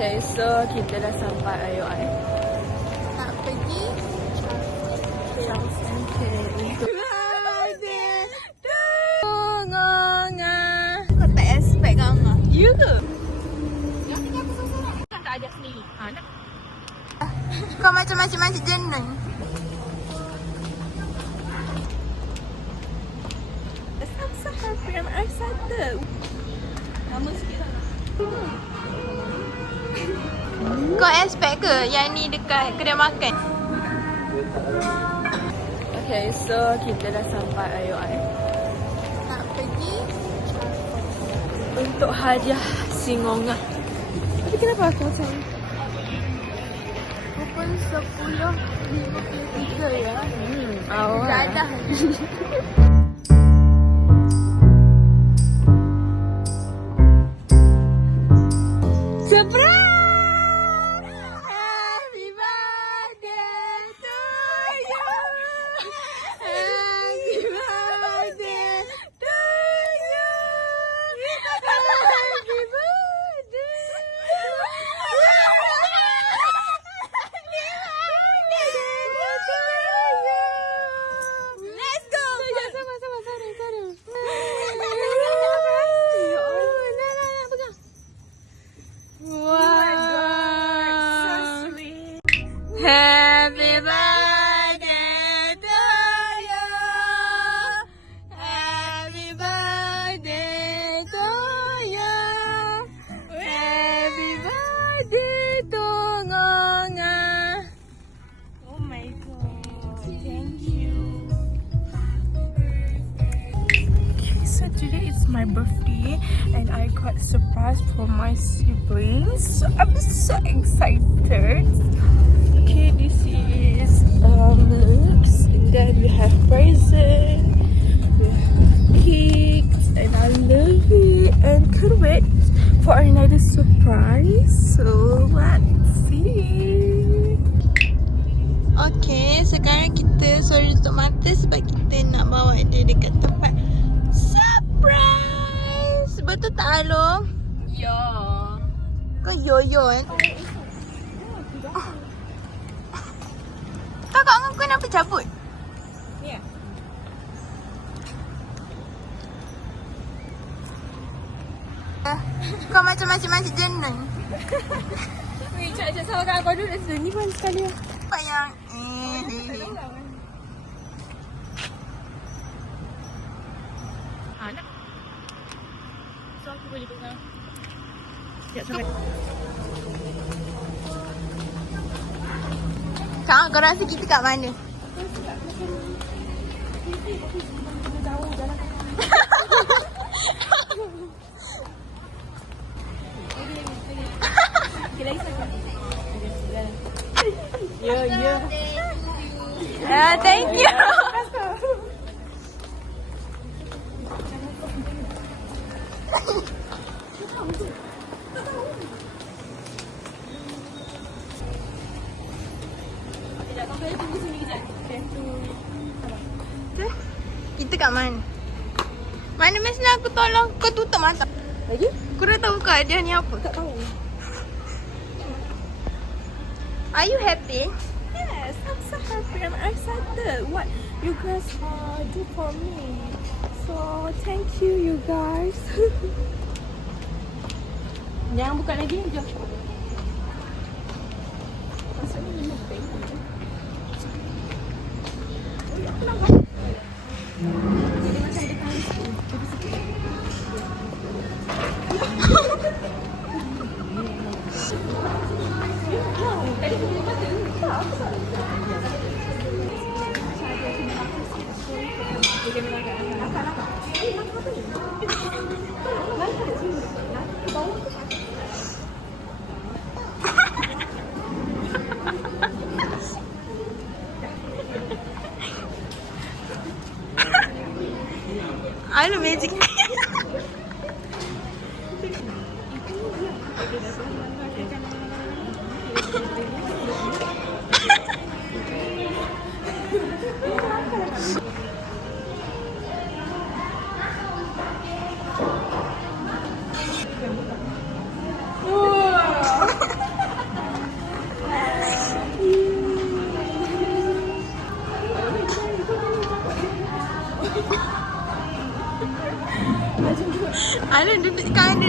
Okay, so kita dah sampai IOI. Nak pergi Charles and Kate. Kau tak expect kan Angah? You ke? Yang tinggal aku seorang. Kan tak ada sendiri. Nak? Kau macam makcik-makcik jeneng. I'm so happy. I'm excited. Lama sikit lah. Kau expect ke yang ni dekat kedai makan? Okay, so kita dah sampai IOI. Nak pergi Untuk hadiah Singonga. Tapi kenapa aku macam pukul 10.53 ya. awal? Dadah. Surprise! Happy birthday to you. Happy birthday to you. Happy birthday. Let's go. Sama. Happy birthday to you. Happy birthday to you. Happy birthday to Ngonga. Oh my god. Thank you. Okay, so today is my birthday and I got a surprise from my siblings. So I'm so excited. Okay, this is looks, and then we have presents, we have cakes, and I love it and can't wait for another surprise. So let's see. Okay, sekarang kita sorry tutup mata sebab kita nak bawa dia dekat tempat surprise. Betul tak Along? Ya. Kau yo-yo kan? Kakak dengan kau kenapa cabut? Ya. Kau macam makcik-makcik jeneng. Weh, cak sama kakak kau duduk sini pun sekali lah. Apa yang Nak? So aku boleh pegang. Sekejap sampai. Kau rasa kita kat mana? Ya. Thank you. Kita kat mana? Mana mesti aku tolong kau tutup mata. Lagi? Kau dah tahu ke dia ni apa? Tak tahu. Are you happy? Yes, I'm so happy. I'm excited. What you guys do for me. So thank you guys. Jangan buka lagi. Jom. Maksudnya ini lebih. Aku nampak. Jadi macam dia tahu sikit. Tadi aku boleh kata. Tak, aku tak. Dia menangkap. Nakal. Nakal apa ni? Nakal kat sini. Nakal ke bawah tu. Aduh, magic.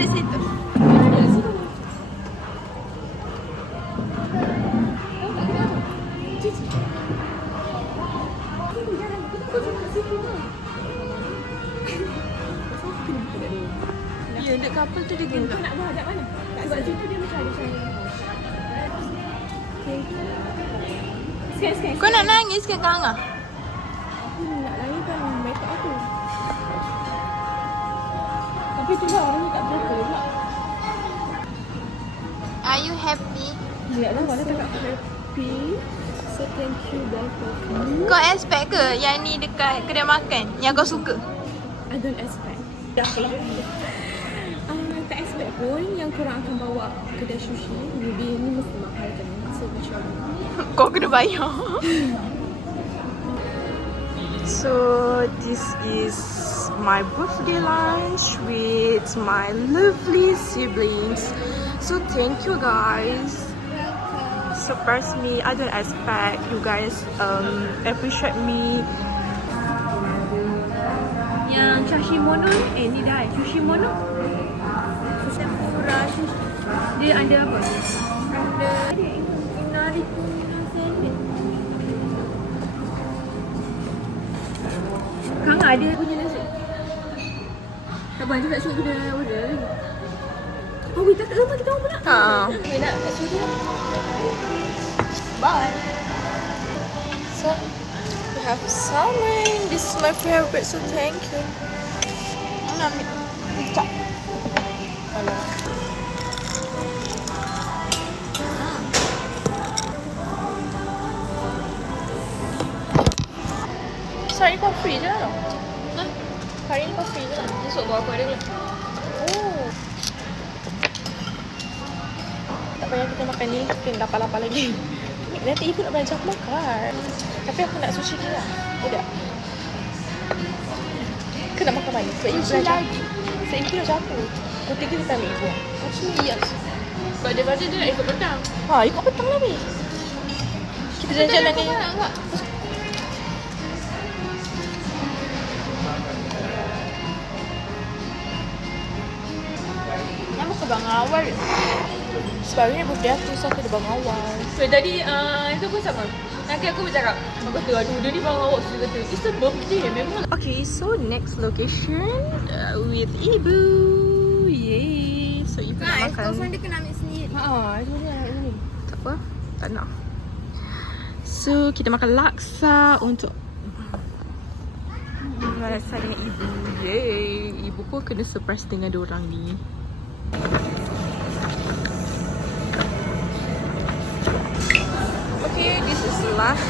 duduk situ. Ya, dek couple tu dia gila. Nak berhadap mana? Sebab situ dia macam ada cahaya. Okay. Sekarang. Kau nak nangis ke Kang? Aku nak layankan makeup aku. Tapi tu lah orangnya tak berapa pula. Are you happy? Ya lah, mana cakap happy. So thank you guys for coming. Kau expect ke yang ni dekat kedai makan yang kau suka? I don't expect. Dah lah. Tak expect pun yang korang akan bawa kedai sushi. Maybe ni mesti mahal kan. So macam Kau kena bayar. So this is my birthday lunch with my lovely siblings. So thank you guys. Surprise me. I don't expect you guys appreciate me. Yang Chashimono ni dah Chashimono. Tempura sushi. Dia ada apa? Ada inari salad. Kang ada punya nasi. Abang cakap suruh kita order. Oh, kita tak lama kita orang pula. Okay, nak kat sini. Bye. So, we have salmon. This is my favorite, so thank you. Ambil. Cak. Hari ni kau free je lah. Hah? Hari ni kau free je lah. Esok bawa aku ada ke? Oh. Tak payah kita makan ni. Kita nak lapar-lapar lagi. Nanti ibu nak belajar aku makan. Tapi aku nak sushi dia lah. Tidak. Kau nak makan mana? Sebab ibu belajar. Sebab ibu belajar aku. Pukul 3 kita ambil ibu. Macam ni ya. Sebab dia kata dia nak ikut petang. Ikut petang lah weh. Kita jalan-jalan ni. Enggak. Nama ke Bang Awal. Sebenarnya birthday aku, so aku ada bang awal. So tadi itu pun sama. Nanti aku bercakap. Aku kata aduh dia ni bang awak. So dia kata it's a birthday memang. Okay, so next location with Ibu. Yay. So Ibu nak makan. Kau dia kena ambil sendiri. Itu dia nak ni. Tak apa, tak nak. So kita makan laksa untuk laksa dengan Ibu. Yay. Ibu pun kena surprise dengan diorang ni. Okay, this is last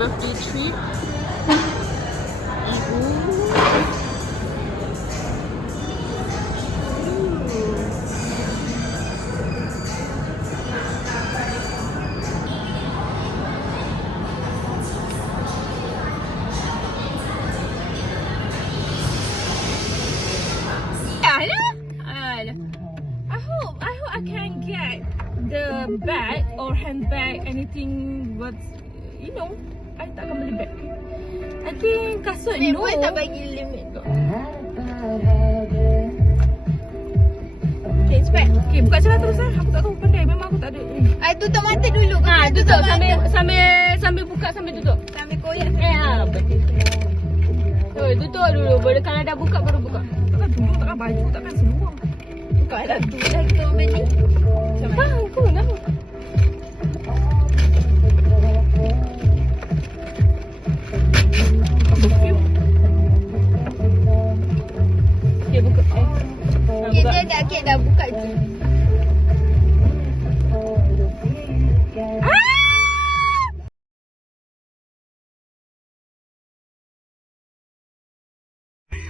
birthday treat. Ibu. I hope I can get the bag or handbag, anything what I tak akan beli bag. I think kasut no. Boleh tak bagi limit tu? Okay, cepat. Okay, buka celah terus lah. Aku tak tahu pandai. Memang aku tak ada. Tutup mata dulu. Tutup sambil buka sambil tutup. Sambil koyak. Betul. Tutup dulu. Kalau dah buka baru buka. Takkan tudung, takkan baju, takkan semua. Kau dah tu dah kita beli. Aku nak. Okay, buka. Dia dah buka je.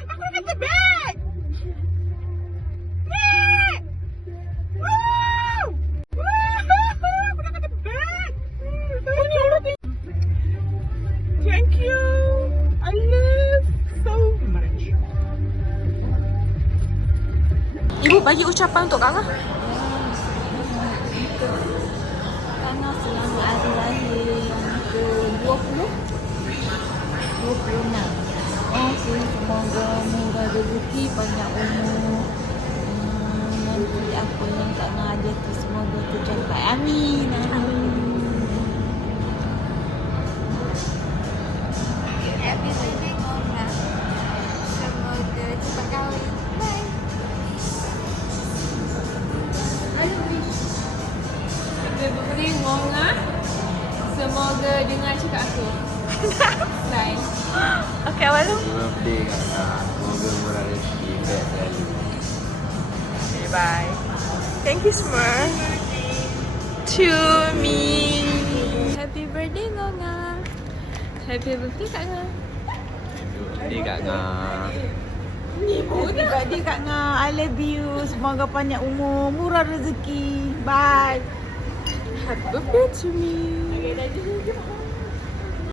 Aku dah kata bag! Bag! Wow! Aku dah kata bag! Thank you! I love so much. Ibu bagi ucapan untuk Kang. Karena selamat hari raya yang ke-20 26 Okey, semoga murah rezeki, banyak umur. Nanti apa yang tak ngajar tu semoga tercapai. Amin. Amin. Happy birthday Ngona. Semoga cepat kahwin. Bye. Happy birthday Monga. Semoga dengar cakap aku. Bye. Okay, awal lu. Birthday Kak. Semoga murah rezeki, baik selalu. Okay, bye. Thank you, Smur. To me. Happy birthday Ngona. Happy birthday Kak Nga. Birthday Kak Nga. Happy birthday Kak Nga. I love you. Semoga panjang umur, murah rezeki. Bye. Happy birthday to me. Okay, dah jadi.